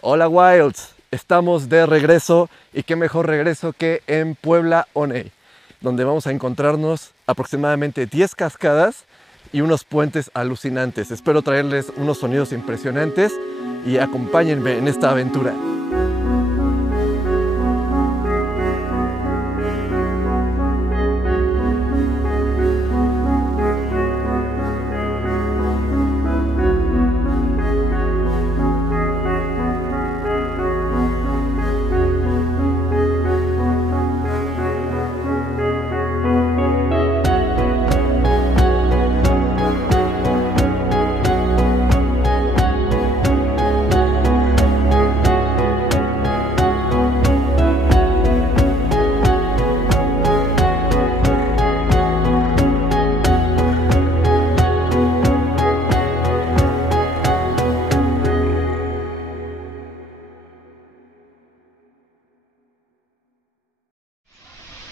Hola Wilds, estamos de regreso y qué mejor regreso que en Puebla Oney, donde vamos a encontrarnos aproximadamente 10 cascadas y unos puentes alucinantes. Espero traerles unos sonidos impresionantes y acompáñenme en esta aventura.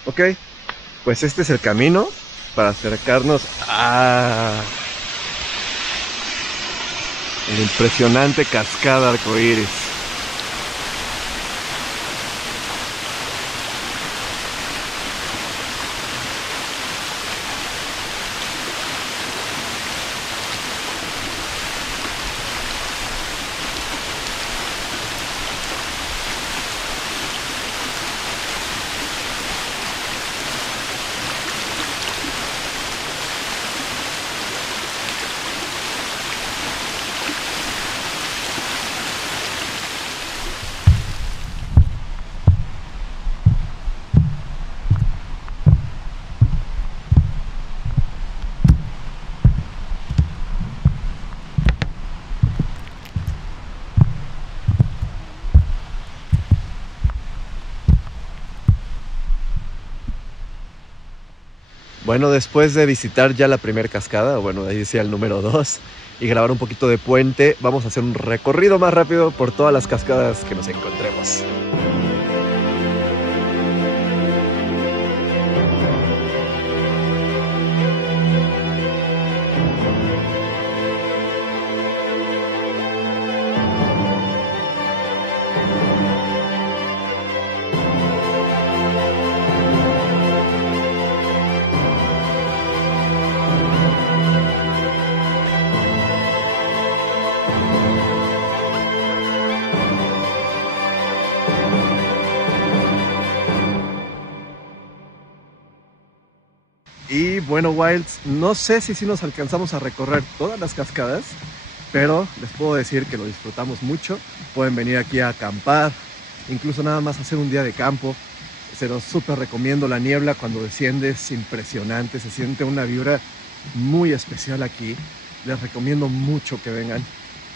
Ok, pues este es el camino para acercarnos a la impresionante cascada arcoíris. Bueno, después de visitar ya la primera cascada, o bueno, ahí decía el número 2, y grabar un poquito de puente, vamos a hacer un recorrido más rápido por todas las cascadas que nos encontremos. Y bueno, Wilds, no sé si nos alcanzamos a recorrer todas las cascadas, pero les puedo decir que lo disfrutamos mucho. Pueden venir aquí a acampar, incluso nada más hacer un día de campo. Se los súper recomiendo. La niebla cuando desciende es impresionante, se siente una vibra muy especial aquí. Les recomiendo mucho que vengan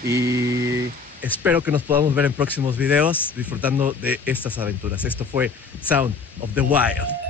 y espero que nos podamos ver en próximos videos disfrutando de estas aventuras. Esto fue Sound of the Wild.